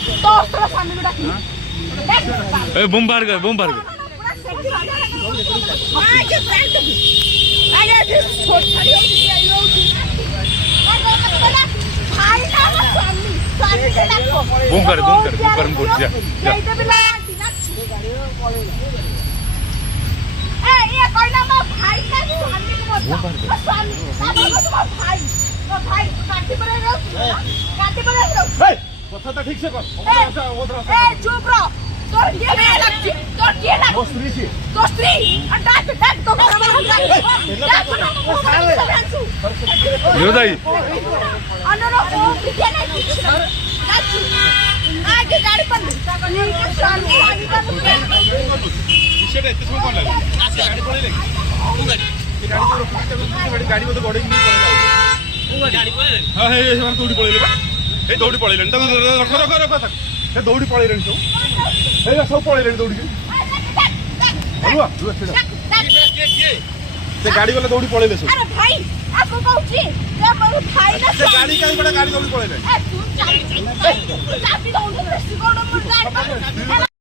तो तेरा स्वामी को डाकी ए बम बाहर कर मां के फ्रेंड आगे दिस छोड़ खड़ी होगी आई नो और बड़ा भाई ना स्वामी स्वामी के डाको बम कर बोल जा यही तो बिला दिना ए ये कोई ना भाई का स्वामी को स्वामी बाबा को तुम्हारा भाई तो भाई काटी पड़े रहो ए কথা তা ঠিক সে কর ए चुप रहो তোর কি লাগছে ও স্ত্রী ছি तो स्त्री डाक तो योदाई अननो ओ बिना किछ आगे गाड़ी पर नीचे स्वामी आगे का সেটা এত সময় কোন লাগে আজকে গাড়ি পড়ে লাগি কোন গাড়ি এই গাড়ি তো রোকি গাড়ি মতো গড়ে নিয়ে পড়ে যাও কোন গাড়ি পড়ে লাগে হ্যাঁ এই সমান দৌড়ি পড়েলে বা এই দৌড়ি পড়েলেন তো রখ এই দৌড়ি পড়েলেন তো এই সব পড়েলেন দৌড়ি হলুয়া সেটা ସେ ଗାଡି ବାଲା ଦୌଡ଼ି ପଳେଇଲେ ସବୁ अरे भाई आपको कहूची ये मोर भाई ना ସେ ଗାଡି କାଇଁ ବଡ ଗାଡି ଦୌଡ଼ି ପଳେଇଲେ ए तू चाबी दौड़ रे सिगोड़ मोर गाड़ी